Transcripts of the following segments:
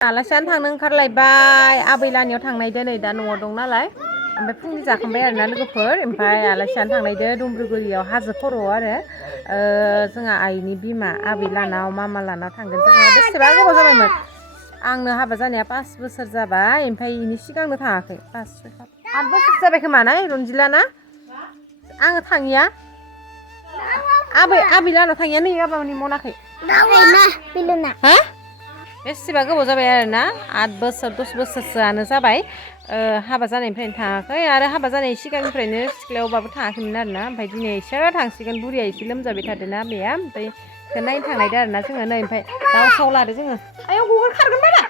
आलासियानो थांनो ओंखारलायबाय आबैलानियाव थांनायदो नै दा न'आव दं नालाय ओमफ्राय फुंनि जाखांबाय आरोना लोगोफोर ओमफ्राय आलासियानो थांनायदो दुमब्रुगुरियाव हाजो खर'आव आरो जोंहा आइनि बिमा आबैलानाव मामा लानाव थांगोन जोङो बेसेबा गोबाव जाबायमोन आंनो हाबा जानाया 5 बोसोर जाबाय ओमफ्राय इनि सिगांनो थाङाखै 8 बोसोर जाबाय खोमा ना रनजिला ना आङो थाङिया आबैलानाव थाङिया नै आबानि मनाखै हा बेसेबा गोबाव जाबाय आरोना 8 बोसोर 10 बोसोरसोआनो जाबाय हाबा जानायनिफ्रायनो थाङाखै आरो हाबा जानाय सिगांनिफ्रायनो सिख्लायावबाबो थाङाखैमोन आरोना ओमफ्राय दिनै एसे थांसिगोन बुरिया एसे लोमजाबाय थादोंना आबैया ओमफ्राय बेखौ नायनो थांनायदो आरोना जोङो नै ओमफ्राय दाउ साव लादो जोङो आयौ गगोर खारगोन बायदा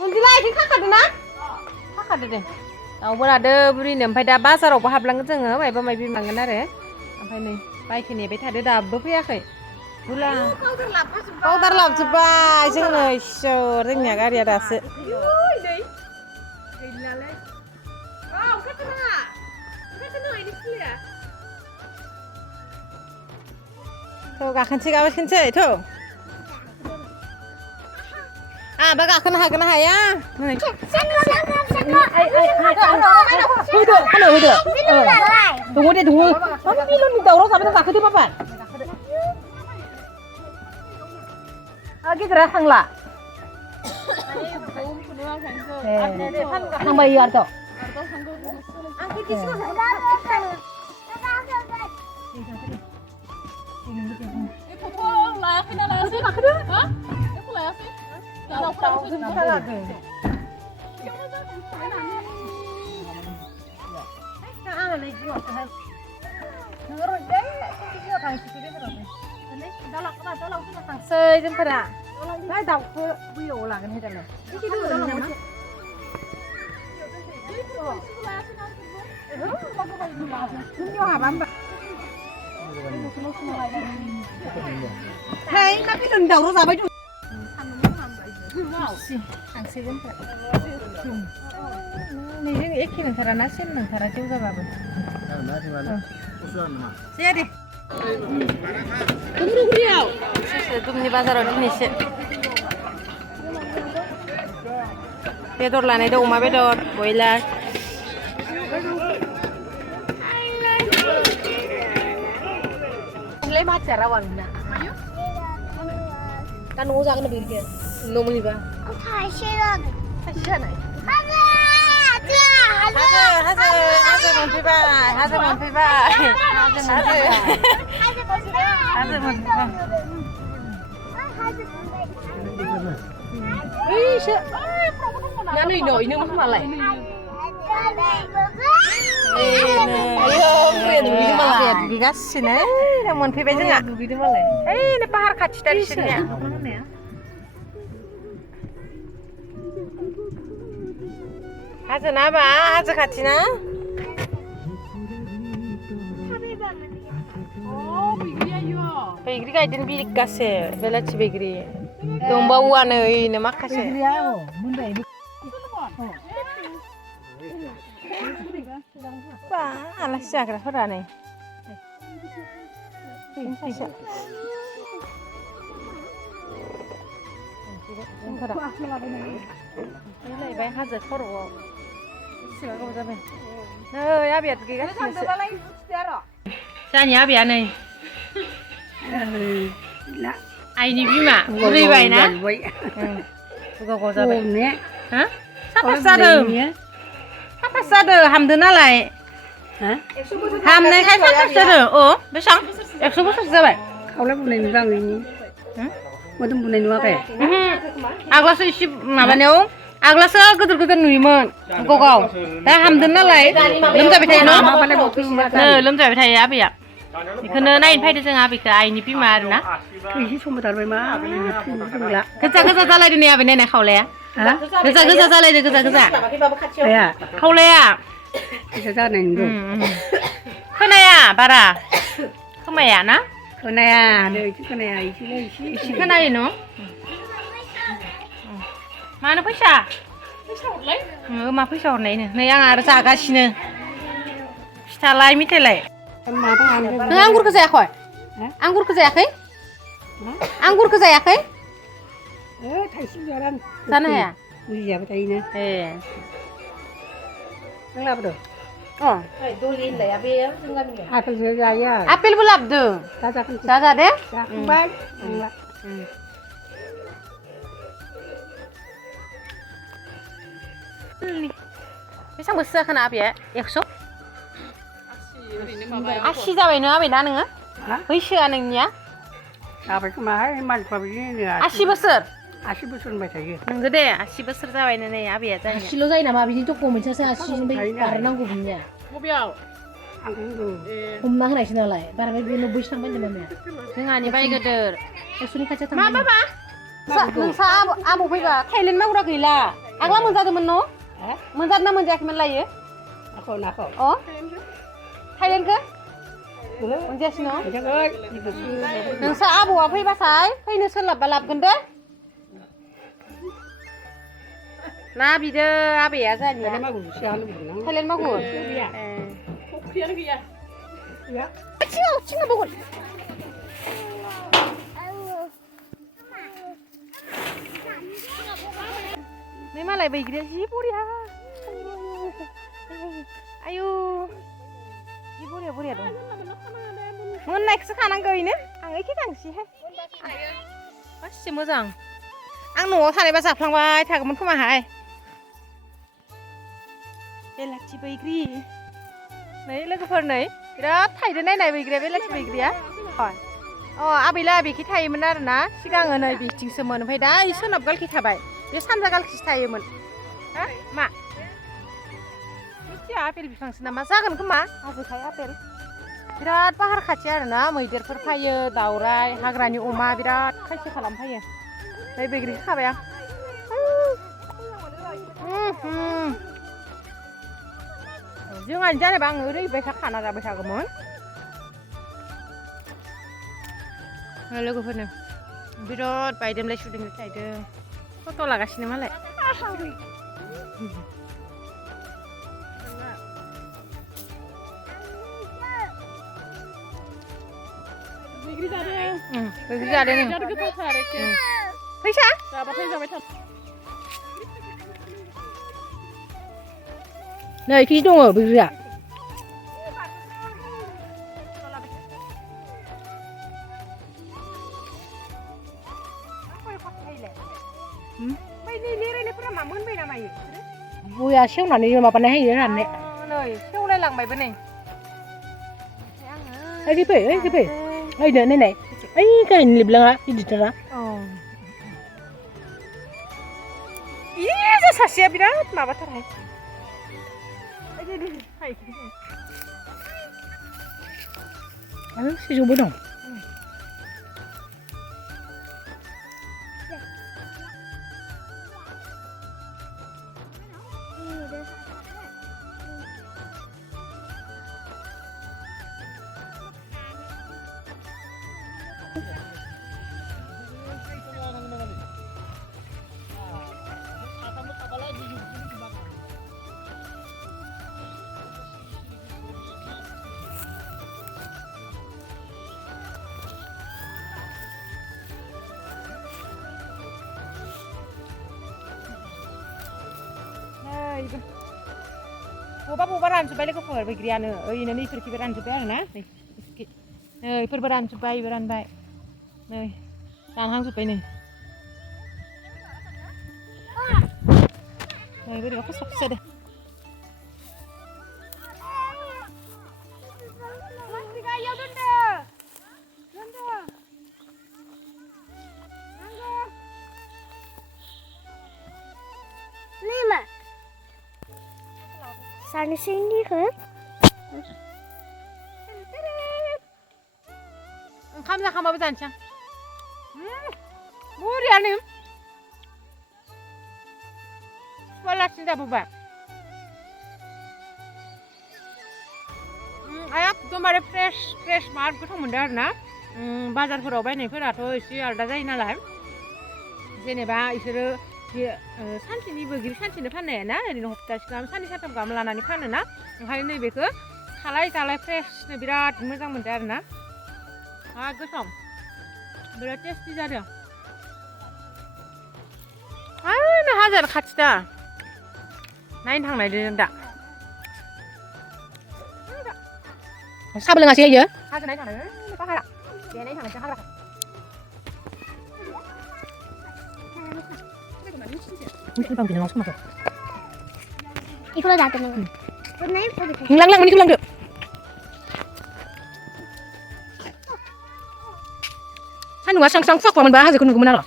रनजिला आथिं खाखादो ना खाखादो दे दाउबो लादो बुरिनो ओमफ्राय दा बाजारावबो हाबलांगोन जोङो मायबा मायबि लांगोन आरो ओमफ्राय नै बाइकखौ नेबाय थादो दाबो फैयाखै बुला पाउदार लाबोजोब्बाय जोंनो इसोर जोंनिया गारिया दासो थ' गाखोनोसै गाखोनोसै थ' आंबा गाखोनो हागोन ना हाया होदो दङ दे दङ माबा बिलननि दावराव जाबाय गाखोदो बाबा गिदिरा थांला थांबाय आरो थांसै जोंफोरा ओमफ्राय दाउखौ बैयाव लागोन दालाय नै मा बिलननि दावराव जाबाय दं थांसै जोंफोरा नैजों एखे नोंथाराना सेम नोंथारा जेव जाबाबो जाया दे दुमब्रुगुरियाव दुमनि बाजाराव दिनैसो बेदर लानाय दं अमा बेदर बयलार नोंलाय माथिया रावानो ना दा न'आव जागोन ना बेयो न' मोनहैबा थाइसे जानाय हाजो मोनफैबाय हाजो ओइसो ना नै इनो मालाय दुगैगासिनो मोनफैबाय जोंहा ओइ पाहार खाथि दा बिसोरनिया हाजो ना बा हाजो खाथि ना बैग्रि गायदों बिगासे बेलाथि बैग्रि दंबावोआनो ओइनो माखासे बा आलासि जाग्राफोरा नै फैलायबाय हाजो खर'आव बेसेबा गोबाव जाबाय नै आबैया दुगैगासिनोसो जोंहानि आबैया नै आइनि बिमा बुरैबाय ना गोबाव जाबाय साफास जादों हामदो नालाय हामनायखाय साफास जादों बेसेबां 100 बोसोरसो जाबाय खावलाय बुनाय नुदों आं इनि मोदोम बुनाय नुवाखै आगोलावसो एसे माबानायाव आगोलावसो गोदोर नुयोमोन गगाव दा हामदों नालाय लोमजाबाय थायो न' लोमजाबाय थायो आबैया बेखौनो नायनो फैदो जों आबैखौ आइनि बिमा आरोना एसे समबो थारबाय मा गोजा जालायदो नै आबै नायनाय खावलाया गोजा जालायदो गोजा खावलाया गोजा जानाय नुदों खोनाया बारा खोमाया ना खोनाया नै खोनाया एसे खोनायो न' मानो फैसा हरलाय मा फैसा हरनायनो नै आं आरो जागासिनो फिथालाय मिथाइलाय नों आंगुरखौ जायाखै आंगुरखौ जायाखै आंगुरखौ जायाखै थाइसे जारां जानो हाया मुलि जाबाय थायोना ए नों लाबोदों अ दलि होनलाया बे जों गामिनिया आपेलसो जायो आपेलबो लाबोदों दा जाखांसै जा दे जाखांबाय नंला बेसेबां बोसोर जाखोना आबैया 100 80 जाबाय नङा आबै ना नोङो बैसोआ नोंनिया जाबाय खोमाहाय मानसिफ्रा बिदिनो 80 बोसोर 80 बोसोर होनबाय थायो नंगौ दे 80 बोसोर जाबायनो नै आबैया जायो 80ल' जायो नामा बिदि दख' मोनसेयासो 80 ओमफ्राय बारनांगौ बिनिया बबेयाव आंखौ होनदों हमना होनायसो नालाय बारबाय बे 90सो थांबाय होनदों मामाया जोंहानि बाय गोदोर 100नि खाथियाव मा थांबाय बाबा नोंसा आबौ फैबा थाइलेण्ड मावग्रा गैला आग्ला मोनजादोंमोन न' मोनजादोंना मोनजायाखैमोन लायो नाखौ अ थाइलेण्डखौ मोनजायासै न' नोंसा आबौआ फैबाथाय फैनो सोलाबबा लाबगोन दे ना बिदो आबैया जानिया थाइलेण्ड मागुर फख्रियानो गैया थिङाव बगल नै मालाय बैग्रिया जि बरिया आयु जि बरिया दं मोननायखौसो खानांगौ इनो आं एखे थांसैहाय गासि मोजां आं न'आव थानायबा जाफ्लांबाय थागौमोन खोमाहाय बेलाथि बैग्रि नै लोगोफोर नै बिराद थाइदो नायनाय बैग्रिया बेलाथि बैग्रिया अ आबैला बेखि थायोमोन आरोना सिगाङो नै बिथिंसोमोन ओमफ्राय दा सोनाब गालखि थाबाय बे सानजा गालखिसो थायोमोन हा मा मिथिया आपेल बिफांसो नामा जागोन खोमा हाजोखाय आपेल बिराद पाहार खाथि आरोना मैदेरफोर फैयो दावराइ हाग्रानि अमा बिराद खायसे खालामफैयो नै बैग्रिखौ खाबाय आं जोंहानि जानोबा आङो ओरैबायसा खाना जाबाय थागौमोन लोगोफोरनो बिराद बायदेमलाय सुदेमलाय थायदों फट' लागासिनो मालाय बैग्रि जादों फैसा जाबाथाय जाबाय था नै खि दङ बैग्रिया बया सेवनानै माबानाय होयो राननाय नै सेवलायलांबायबो नै ओइ फै ओइ नो नाय ओइ गाहायनि लिबलाङा गिदिरथारा इयो सासेया बिराद माबाथारहाय आरो सिजौबो दं बबा रानजोब्बाय लोगोफोर बैग्रियानो ओरैनो नैफोरखिबो रानजोब्बाय आरोना नै इफोरबो रानजोब्बाय इबो रानबाय नै रानहांजोब्बाय नै बोरैबा खसा जादों Sanırsın değil mi? ओंखाम जाखांबाबो जानोसै आं बरियानो सुवालासिनो जाबोबाय एकदमबारे फ्रेश मार गोथाव मोनदों आरोना बाजारफोराव बायनायफोराथ' एसे आलादा जायो नालाय जेनेबा इसोरो सानसेनि बैग्रि सानसेनो फाननाया ना ओरैनो हप्तासे गाहाम साननै सानथाम गाहाम लानानै फानोना ओंखायनो नैबेखौ खालाय जालाय फ्रेशनो बिराद मोजां मोनदों आरोना गोथाव बिराद टेस्टि जादों हाजार खाथिदा नायनो थांनायदों दा साबो लोङासै होयो हाजो नायनो थांनाय पाहारा बे नायनो थांनायसो हाग्रा bang bilang langsung masuk. Ikaw lang natin naman. Huwag na yun. Lang, manito lang deh. Ano nga, sang fuck pa man ba? Hazi ko nung gumanalo.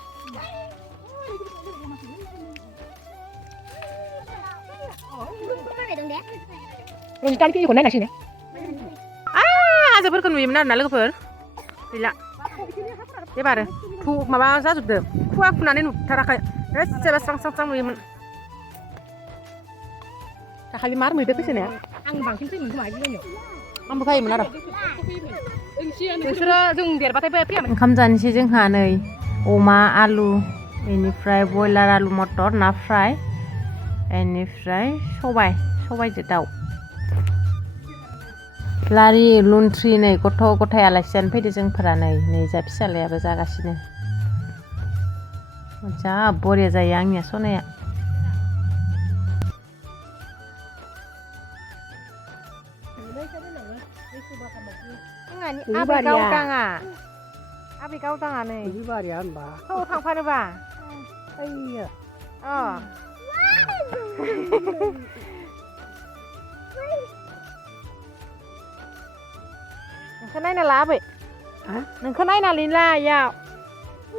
Yung tali kayo ko na sini. हाजोफोरखौ नुयोमोन आरोना लोगोफोर गैला एबारो माबा जाजोबदो खुवा खुनानै नुथाराखै एसेबा स्रां स्रां स्रां नुयोमोन दाखालि मार मैदेर फैसोनाया Ang bangkin sih mungkin aja nih. आंबो फैयोमोन आरो नोंसोरो जों देरबाथाय फैयामोन ओंखाम जानोसै जोंहा नै अमा आलु बेनिफ्राय बयलार आलु मटर ना फ्राय बेनिफ्राय सबायजों दाउ लारि लुन्थ्रि नै गथ' गथाय आलासि जानो फैदो जोंफोरा नै जा फिसालायाबो जागासिनो जा बरिया जायो आंनिया सनाया आबै गावदाङा नै बारिया होनबा औ थांफानोबा ओइयो नोंखौ नायना ला आबै नोंखौ नायनानै ला याव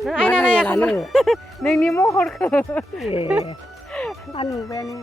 नों आयना नायाखै नोंनि महरखौ नुबायानो